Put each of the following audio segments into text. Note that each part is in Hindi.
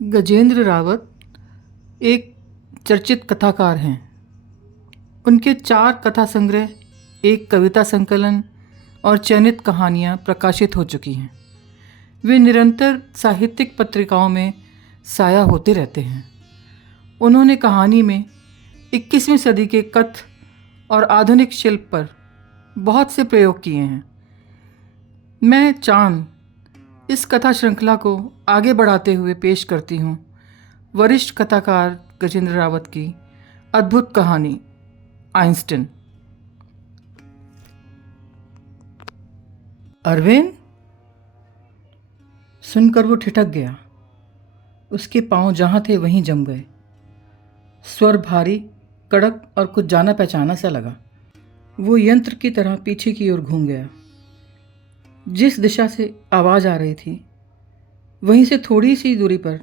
गजेंद्र रावत एक चर्चित कथाकार हैं। उनके 4 कथा संग्रह, एक कविता संकलन और चयनित कहानियाँ प्रकाशित हो चुकी हैं। वे निरंतर साहित्यिक पत्रिकाओं में साया होते रहते हैं। उन्होंने कहानी में 21वीं सदी के कथ और आधुनिक शिल्प पर बहुत से प्रयोग किए हैं। मैं चांद इस कथा श्रृंखला को आगे बढ़ाते हुए पेश करती हूँ वरिष्ठ कथाकार गजेंद्र रावत की अद्भुत कहानी आइंस्टीन। अरविंद, सुनकर वो ठिठक गया। उसके पांव जहाँ थे वहीं जम गए। स्वर भारी, कड़क और कुछ जाना पहचाना सा लगा। वो यंत्र की तरह पीछे की ओर घूम गया। जिस दिशा से आवाज़ आ रही थी वहीं से थोड़ी सी दूरी पर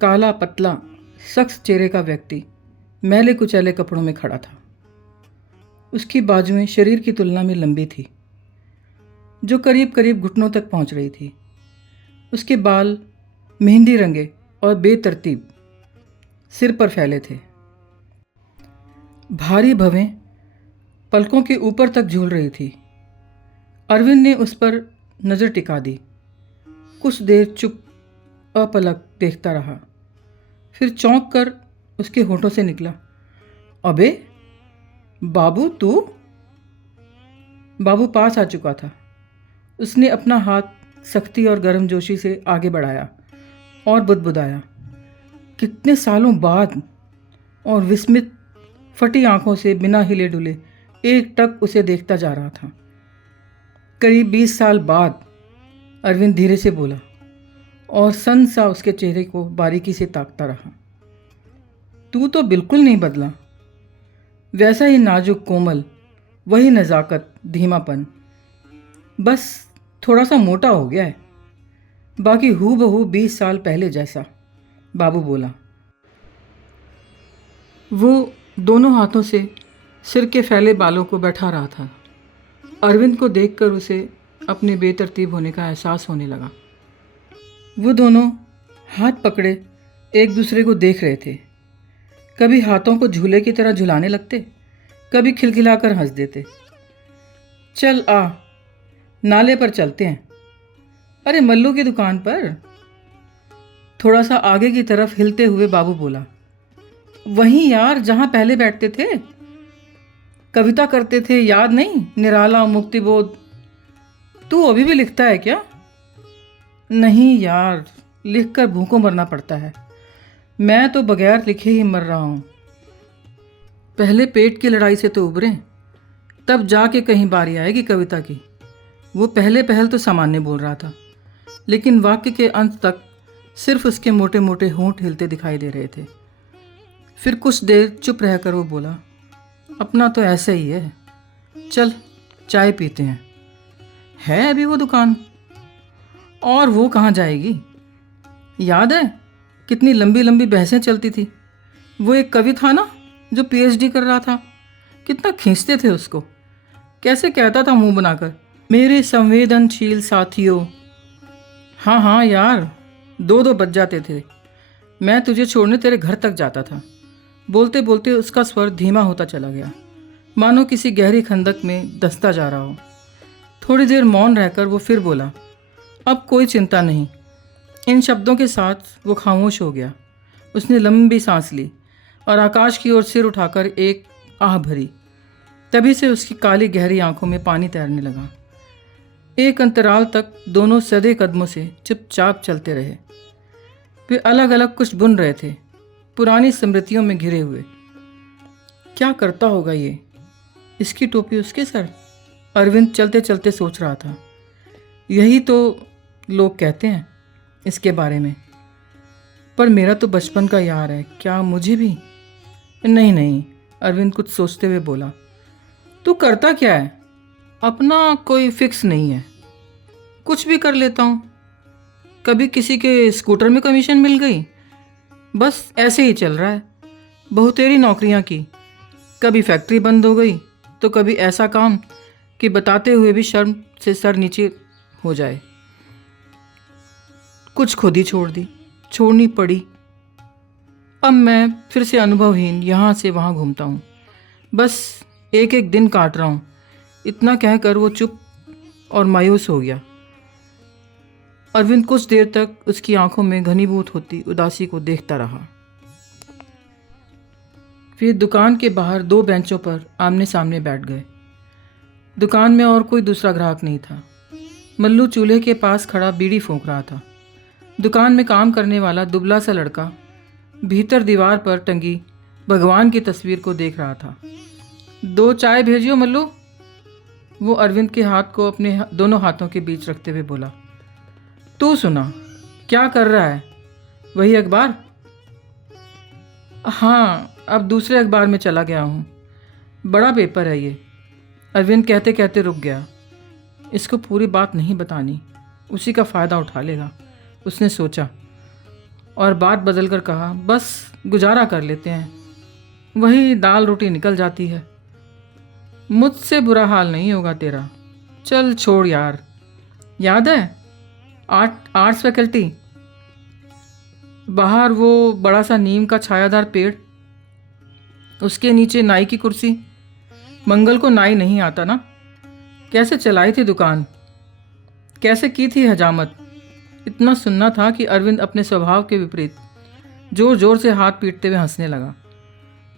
काला, पतला, सख्त चेहरे का व्यक्ति मैले कुचैले कपड़ों में खड़ा था। उसकी बाजुएं शरीर की तुलना में लंबी थी, जो करीब करीब घुटनों तक पहुंच रही थी। उसके बाल मेहंदी रंगे और बेतरतीब सिर पर फैले थे। भारी भवें पलकों के ऊपर तक झूल रही थी। अरविंद ने उस पर नज़र टिका दी। कुछ देर चुप अपलक देखता रहा, फिर चौंक कर उसके होठों से निकला, अबे बाबू, तू? बाबू पास आ चुका था। उसने अपना हाथ सख्ती और गर्मजोशी से आगे बढ़ाया और बुदबुदाया। कितने सालों बाद! और विस्मित फटी आंखों से बिना हिले डुले एकटक उसे देखता जा रहा था। करीब 20 साल बाद अरविंद धीरे से बोला और सन सा उसके चेहरे को बारीकी से ताकता रहा। तू तो बिल्कुल नहीं बदला, वैसा ही नाजुक, कोमल, वही नज़ाकत, धीमापन, बस थोड़ा सा मोटा हो गया है। बाकी हूबहू 20 साल पहले जैसा, बाबू बोला। वो दोनों हाथों से सिर के फैले बालों को बैठा रहा था। अरविंद को देखकर उसे अपने बेतरतीब होने का एहसास होने लगा। वो दोनों हाथ पकड़े एक दूसरे को देख रहे थे। कभी हाथों को झूले की तरह झुलाने लगते, कभी खिलखिलाकर हंस देते। चल आ, नाले पर चलते हैं। अरे मल्लू की दुकान पर। थोड़ा सा आगे की तरफ हिलते हुए बाबू बोला, वहीं यार जहाँ पहले बैठते थे, कविता करते थे, याद नहीं? निराला, मुक्तिबोध। तू अभी भी लिखता है क्या? नहीं यार, लिखकर भूखों मरना पड़ता है। मैं तो बगैर लिखे ही मर रहा हूँ। पहले पेट की लड़ाई से तो उबरें, तब जाके कहीं बारी आएगी कविता की। वो पहले पहल तो सामान्य बोल रहा था, लेकिन वाक्य के अंत तक सिर्फ उसके मोटे मोटे होंठ हिलते दिखाई दे रहे थे। फिर कुछ देर चुप रहकर वो बोला, अपना तो ऐसे ही है, चल चाय पीते हैं। है अभी वो दुकान? और वो कहाँ जाएगी? याद है कितनी लंबी लंबी बहसें चलती थी। वो एक कवि था ना जो पीएचडी कर रहा था, कितना खींचते थे उसको। कैसे कहता था मुंह बनाकर, मेरे संवेदनशील साथियों। हाँ हाँ यार, 2-2 बज जाते थे। मैं तुझे छोड़ने तेरे घर तक जाता था। बोलते बोलते उसका स्वर धीमा होता चला गया, मानो किसी गहरी खंदक में धंसता जा रहा हो। थोड़ी देर मौन रहकर वो फिर बोला, अब कोई चिंता नहीं। इन शब्दों के साथ वो खामोश हो गया। उसने लंबी सांस ली और आकाश की ओर सिर उठाकर एक आह भरी। तभी से उसकी काली गहरी आंखों में पानी तैरने लगा। एक अंतराल तक दोनों सधे कदमों से चुपचाप चलते रहे। वे अलग अलग कुछ बुन रहे थे, पुरानी स्मृतियों में घिरे हुए। क्या करता होगा ये? इसकी टोपी उसके सर? अरविंद चलते चलते सोच रहा था। यही तो लोग कहते हैं इसके बारे में। पर मेरा तो बचपन का यार है, क्या मुझे भी? नहीं नहीं, अरविंद कुछ सोचते हुए बोला, तू करता क्या है? अपना कोई फिक्स नहीं है, कुछ भी कर लेता हूँ। कभी किसी के स्कूटर में कमीशन मिल गई, बस ऐसे ही चल रहा है। बहुतेरी नौकरियां की, कभी फैक्ट्री बंद हो गई तो कभी ऐसा काम कि बताते हुए भी शर्म से सर नीचे हो जाए। कुछ खुद ही छोड़ दी, छोड़नी पड़ी। अब मैं फिर से अनुभवहीन यहाँ से वहाँ घूमता हूँ, बस एक एक दिन काट रहा हूँ। इतना कहकर वो चुप और मायूस हो गया। अरविंद कुछ देर तक उसकी आंखों में घनीभूत होती उदासी को देखता रहा। फिर दुकान के बाहर 2 बेंचों पर आमने सामने बैठ गए। दुकान में और कोई दूसरा ग्राहक नहीं था। मल्लू चूल्हे के पास खड़ा बीड़ी फूंक रहा था। दुकान में काम करने वाला दुबला सा लड़का भीतर दीवार पर टंगी भगवान की तस्वीर को देख रहा था। 2 चाय भेजियो मल्लू, वो अरविंद के हाथ को अपने दोनों हाथों के बीच रखते हुए बोला। तू सुना, क्या कर रहा है? वही अखबार? हाँ, अब दूसरे अखबार में चला गया हूँ। बड़ा पेपर है ये। अरविंद कहते कहते रुक गया। इसको पूरी बात नहीं बतानी, उसी का फ़ायदा उठा लेगा, उसने सोचा, और बात बदल कर कहा, बस गुजारा कर लेते हैं, वही दाल रोटी निकल जाती है। मुझसे बुरा हाल नहीं होगा तेरा। चल छोड़ यार। याद है आर्ट्स फैकल्टी, बाहर वो बड़ा सा नीम का छायादार पेड़, उसके नीचे नाई की कुर्सी। मंगल को नाई नहीं आता ना। कैसे चलाई थी दुकान, कैसे की थी हजामत। इतना सुनना था कि अरविंद अपने स्वभाव के विपरीत जोर जोर से हाथ पीटते हुए हंसने लगा।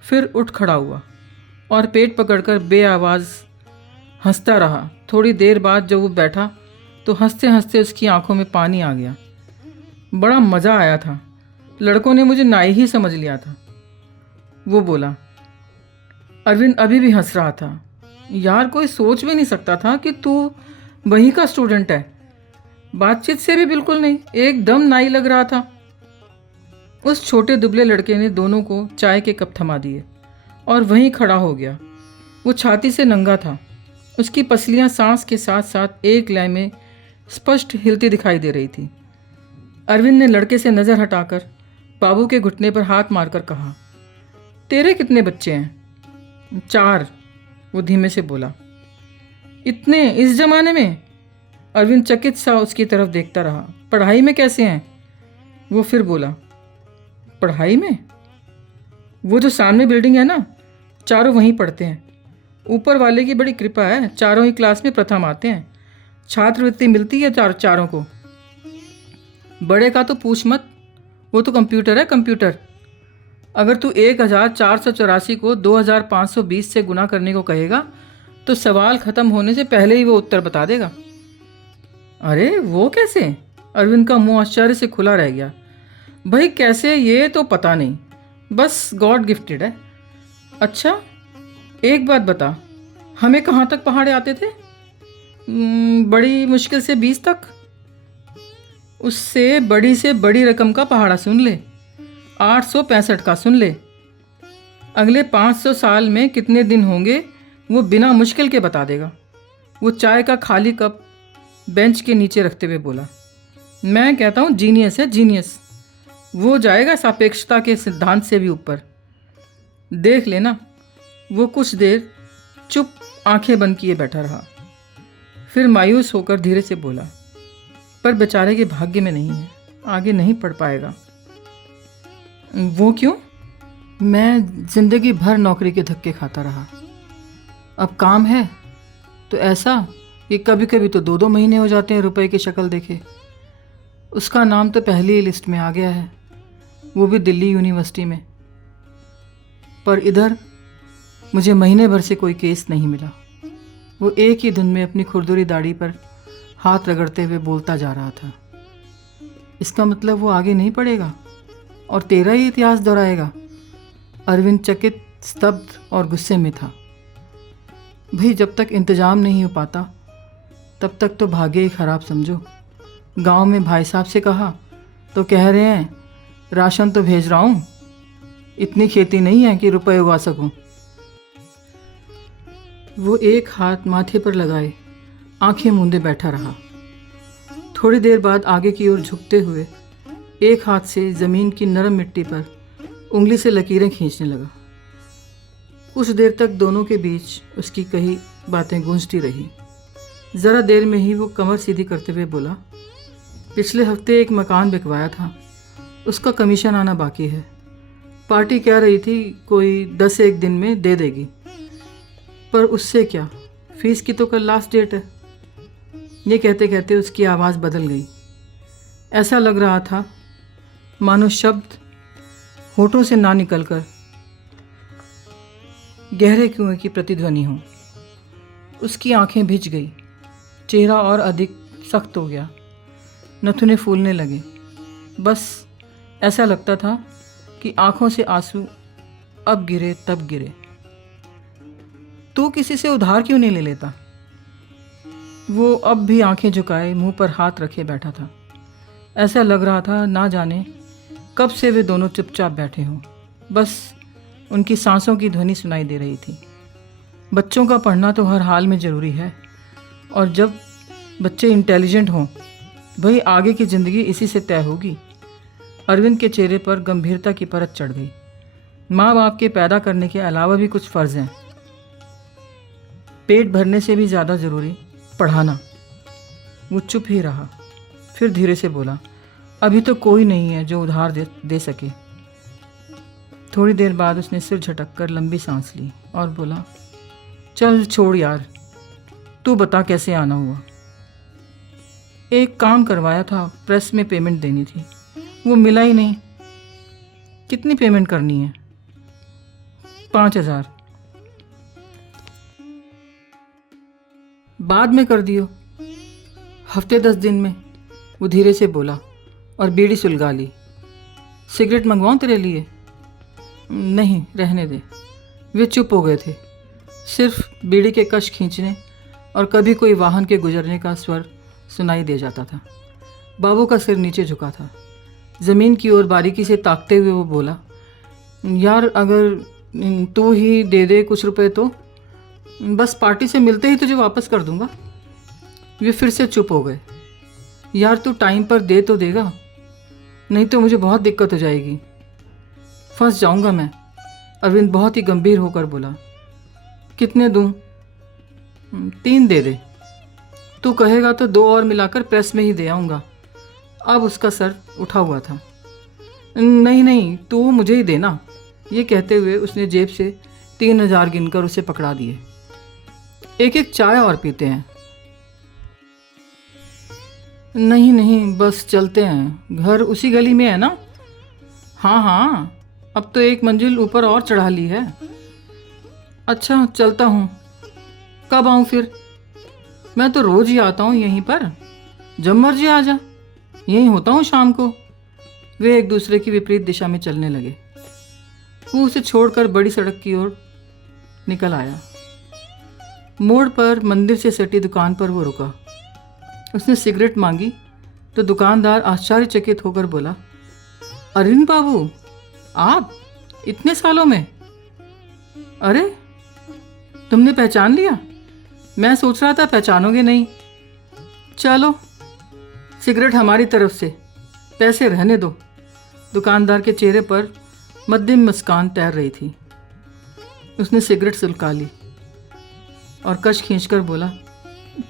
फिर उठ खड़ा हुआ और पेट पकड़कर बेआवाज़ हंसता रहा। थोड़ी देर बाद जब वो बैठा तो हंसते हंसते उसकी आंखों में पानी आ गया। बड़ा मज़ा आया था, लड़कों ने मुझे नाई ही समझ लिया था, वो बोला। अरविंद अभी भी हंस रहा था। यार, कोई सोच भी नहीं सकता था कि तू वहीं का स्टूडेंट है। बातचीत से भी बिल्कुल नहीं, एकदम नाई लग रहा था। उस छोटे दुबले लड़के ने दोनों को चाय के कप थमा दिए और वहीं खड़ा हो गया। वो छाती से नंगा था। उसकी पसलियां सांस के साथ साथ एक लय में स्पष्ट हिलती दिखाई दे रही थी। अरविंद ने लड़के से नज़र हटाकर बाबू के घुटने पर हाथ मारकर कहा, तेरे कितने बच्चे हैं? 4, वो धीमे से बोला। इतने इस जमाने में? अरविंद चकित सा उसकी तरफ देखता रहा। पढ़ाई में कैसे हैं? वो फिर बोला, पढ़ाई में? वो जो सामने बिल्डिंग है ना, चारों वहीं पढ़ते हैं। ऊपर वाले की बड़ी कृपा है, चारों ही क्लास में प्रथम आते हैं। छात्रवृत्ति मिलती है चारों को। बड़े का तो पूछ मत, वो तो कंप्यूटर है, कंप्यूटर। अगर तू 1484 को 2520 से गुना करने को कहेगा तो सवाल ख़त्म होने से पहले ही वो उत्तर बता देगा। अरे वो कैसे? अरविंद का मुंह आश्चर्य से खुला रह गया। भाई कैसे, ये तो पता नहीं, बस गॉड गिफ्टेड है। अच्छा एक बात बता, हमें कहाँ तक पहाड़े आते थे? बड़ी मुश्किल से 20 तक। उससे बड़ी से बड़ी रकम का पहाड़ा सुन ले, 865 का सुन ले। अगले 500 साल में कितने दिन होंगे वो बिना मुश्किल के बता देगा। वो चाय का खाली कप बेंच के नीचे रखते हुए बोला। मैं कहता हूँ जीनियस है, जीनियस। वो जाएगा सापेक्षता के सिद्धांत से भी ऊपर। देख लेना। वो कुछ देर चुप आंखें बंद किए बैठा रहा, फिर मायूस होकर धीरे से बोला, पर बेचारे के भाग्य में नहीं है, आगे नहीं पढ़ पाएगा। वो क्यों? मैं जिंदगी भर नौकरी के धक्के खाता रहा। अब काम है तो ऐसा कि कभी कभी तो 2-2 महीने हो जाते हैं रुपए की शक्ल देखे। उसका नाम तो पहली ही लिस्ट में आ गया है, वो भी दिल्ली यूनिवर्सिटी में। पर इधर मुझे महीने भर से कोई केस नहीं मिला। वो एक ही धुन में अपनी खुरदुरी दाढ़ी पर हाथ रगड़ते हुए बोलता जा रहा था। इसका मतलब वो आगे नहीं पढ़ेगा और तेरा ही इतिहास दोहराएगा। अरविंद चकित, स्तब्ध और गुस्से में था। भाई जब तक इंतजाम नहीं हो पाता तब तक तो भाग्य ही खराब समझो। गांव में भाई साहब से कहा तो कह रहे हैं राशन तो भेज रहा हूँ, इतनी खेती नहीं है कि रुपए उगा सकूं। वो एक हाथ माथे पर लगाए आंखें मूंदे बैठा रहा। थोड़ी देर बाद आगे की ओर झुकते हुए एक हाथ से ज़मीन की नरम मिट्टी पर उंगली से लकीरें खींचने लगा। कुछ देर तक दोनों के बीच उसकी कही बातें गूंजती रही। ज़रा देर में ही वो कमर सीधी करते हुए बोला, पिछले हफ्ते एक मकान बिकवाया था, उसका कमीशन आना बाकी है। पार्टी कह रही थी कोई 10 एक दिन में दे देगी, पर उससे क्या, फीस की तो कल लास्ट डेट है। ये कहते कहते उसकी आवाज़ बदल गई। ऐसा लग रहा था मानो शब्द होठों से ना निकलकर गहरे कुएं की प्रतिध्वनि हो। उसकी आंखें भिज गई, चेहरा और अधिक सख्त हो गया, नथुने फूलने लगे। बस ऐसा लगता था कि आंखों से आंसू अब गिरे तब गिरे। तू किसी से उधार क्यों नहीं ले लेता? वो अब भी आंखें झुकाए मुंह पर हाथ रखे बैठा था। ऐसा लग रहा था ना जाने कब से वे दोनों चुपचाप बैठे हों। बस उनकी सांसों की ध्वनि सुनाई दे रही थी। बच्चों का पढ़ना तो हर हाल में ज़रूरी है, और जब बच्चे इंटेलिजेंट हों भाई आगे की ज़िंदगी इसी से तय होगी। अरविंद के चेहरे पर गंभीरता की परत चढ़ गई। माँ बाप के पैदा करने के अलावा भी कुछ फ़र्ज़ हैं, पेट भरने से भी ज़्यादा ज़रूरी पढ़ाना। वो चुप ही रहा, फिर धीरे से बोला, अभी तो कोई नहीं है जो उधार दे सके। थोड़ी देर बाद उसने सिर झटक कर लंबी सांस ली और बोला, चल छोड़ यार, तू बता कैसे आना हुआ। एक काम करवाया था, प्रेस में पेमेंट देनी थी, वो मिला ही नहीं। कितनी पेमेंट करनी है? 5,000। बाद में कर दियो, हफ्ते 10 दिन में, वो धीरे से बोला और बीड़ी सुलगा ली। सिगरेट मंगवाऊं तेरे लिए? नहीं, रहने दे। वे चुप हो गए थे, सिर्फ बीड़ी के कश खींचने और कभी कोई वाहन के गुजरने का स्वर सुनाई दे जाता था। बाबू का सिर नीचे झुका था। ज़मीन की ओर बारीकी से ताकते हुए वो बोला, यार अगर तू ही दे दे कुछ रुपए तो बस पार्टी से मिलते ही तुझे वापस कर दूंगा। वे फिर से चुप हो गए। यार तू टाइम पर दे तो देगा, नहीं तो मुझे बहुत दिक्कत हो जाएगी, फंस जाऊंगा मैं। अरविंद बहुत ही गंभीर होकर बोला, कितने दूं? 3 दे दे। तू कहेगा तो 2 और मिलाकर प्रेस में ही दे आऊँगा। अब उसका सर उठा हुआ था। नहीं नहीं, तू मुझे ही देना। ये कहते हुए उसने जेब से 3,000 गिनकर उसे पकड़ा दिए। एक एक चाय और पीते हैं। नहीं नहीं, बस चलते हैं, घर उसी गली में है ना? हाँ हाँ, अब तो 1 मंजिल ऊपर और चढ़ा ली है। अच्छा चलता हूँ, कब आऊँ फिर? मैं तो रोज़ ही आता हूँ यहीं पर, जब मर्जी आ जा, यहीं होता हूँ शाम को। वे एक दूसरे की विपरीत दिशा में चलने लगे। वो उसे छोड़कर बड़ी सड़क की ओर निकल आया। मोड़ पर मंदिर से सटी दुकान पर वो रुका। उसने सिगरेट मांगी तो दुकानदार आश्चर्यचकित होकर बोला, अरविंद बाबू, आप इतने सालों में? अरे तुमने पहचान लिया? मैं सोच रहा था पहचानोगे नहीं। चलो सिगरेट हमारी तरफ से, पैसे रहने दो। दुकानदार के चेहरे पर मध्यम मुस्कान तैर रही थी। उसने सिगरेट सुलगा ली और कश खींचकर बोला,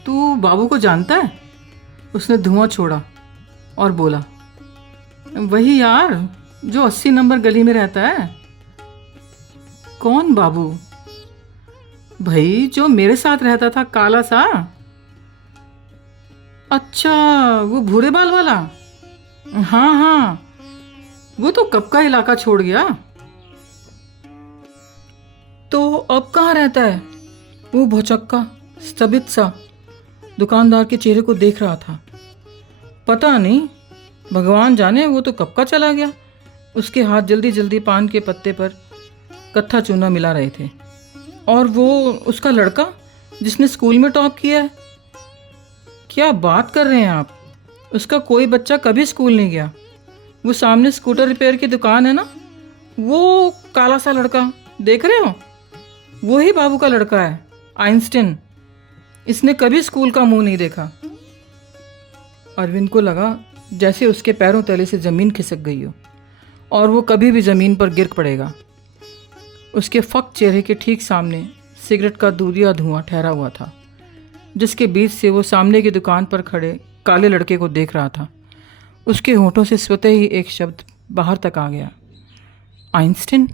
तू बाबू को जानता है? उसने धुआं छोड़ा और बोला, वही यार जो 80 नंबर गली में रहता है। कौन बाबू? भाई जो मेरे साथ रहता था, काला सा। अच्छा, वो भूरे बाल वाला? हाँ हाँ, वो तो कब का इलाका छोड़ गया। तो अब कहाँ रहता है? वो भौचक्का स्तब्ध सा दुकानदार के चेहरे को देख रहा था। पता नहीं, भगवान जाने, वो तो कब का चला गया। उसके हाथ जल्दी जल्दी पान के पत्ते पर कत्था चूना मिला रहे थे। और वो उसका लड़का जिसने स्कूल में टॉप किया है? क्या बात कर रहे हैं आप? उसका कोई बच्चा कभी स्कूल नहीं गया। वो सामने स्कूटर रिपेयर की दुकान है ना, वो काला सा लड़का देख रहे हो, वो ही बाबू का लड़का है, आइंस्टीन। इसने कभी स्कूल का मुंह नहीं देखा। अरविंद को लगा जैसे उसके पैरों तले से ज़मीन खिसक गई हो और वो कभी भी ज़मीन पर गिर पड़ेगा। उसके फक चेहरे के ठीक सामने सिगरेट का दूधिया धुआं ठहरा हुआ था, जिसके बीच से वो सामने की दुकान पर खड़े काले लड़के को देख रहा था। उसके होठों से स्वतः ही एक शब्द बाहर तक आ गया। आइंस्टीन?